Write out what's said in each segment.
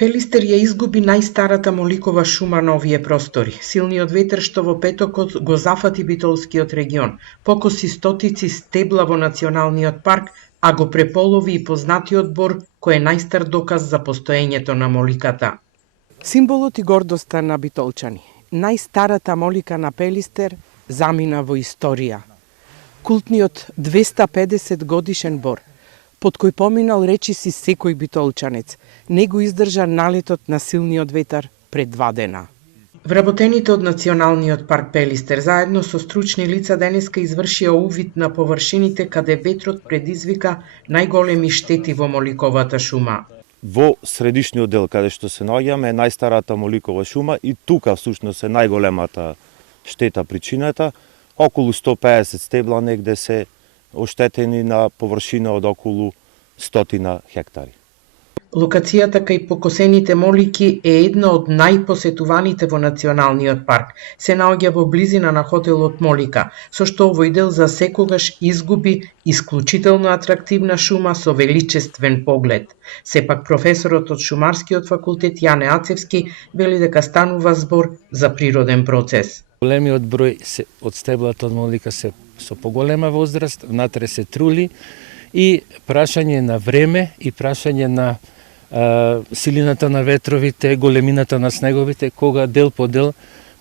Пелистер ја изгуби најстарата моликова шума на овие простори. Силниот ветер што во петокот го зафати Битолскиот регион, покоси стотици стебла во националниот парк, а го преполови и познатиот бор кој е најстар доказ за постоењето на моликата. Символот и гордоста на битолчани. Најстарата молика на Пелистер замина во историја. Култниот 250 годишен бор, под кој поминал речиси секој битолчанец, не го издржа налетот на силниот ветар пред 2 дена. Вработените од Националниот парк Пелистер заедно со стручни лица денеска извршија увид на површините каде ветрот предизвика најголеми штети во моликовата шума. Во средишниот дел каде што се наоѓаме е најстарата моликова шума и тука всушност е најголемата штета причината. Околу 150 стебла негде се оштетени на површина од околу 100 хектари. Локацијата кај покосените молики е една од најпосетуваните во Националниот парк. Се наоѓа во близина на хотелот Молика, со што овој дел за секогаш изгуби исклучително атрактивна шума со величествен поглед. Сепак професорот од Шумарскиот факултет Јане Ацевски вели дека станува збор за природен процес. Големиот број од стеблата од молика се со поголема возраст, внатре се трули и прашање на време и прашање на силината на ветровите, големината на снеговите, кога дел по дел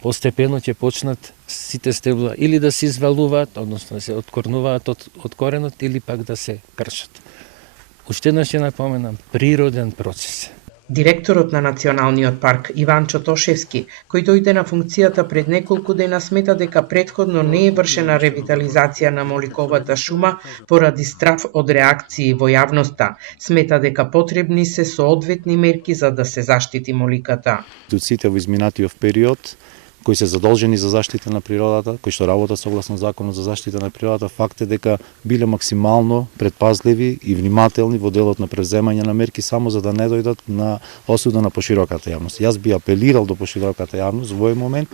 постепено ќе почнат сите стебла или да се извалуваат, односно да се откорнуваат од коренот или пак да се кршат. Уште еднаш ќе напоменам, природен процес. Директорот на Националниот парк Иван Чотошевски, кој дојде на функцијата пред неколку дена, смета дека претходно не е вршена ревитализација на моликовата шума поради страв од реакции во јавноста. Смета дека потребни се соодветни мерки за да се заштити моликата. Институциите во изминатиот период кои се задолжени за заштита на природата, кои што работат согласно законот за заштита на природата, факт е дека биле максимално предпазливи и внимателни во делот на превземање на мерки само за да не дојдат на осуда на пошироката јавност. Јас би апелирал до пошироката јавност во овој момент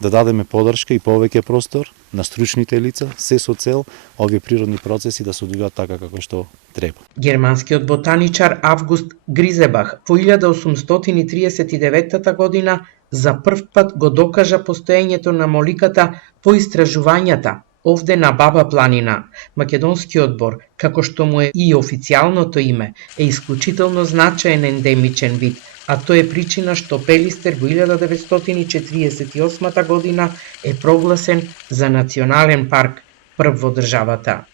да дадеме подршка и повеќе простор на стручните лица, се со цел овие природни процеси да се одвијаат така како што треба. Германскиот ботаничар Август Гризебах во 1839 година за прв пат го докажа постоењето на моликата по истражувањата овде на Баба планина. Македонскиот бор, како што му е и официјалното име, е исклучително значаен ендемичен вид, а тоа е причина што Пелистер во 1948 година е прогласен за национален парк, прв во државата.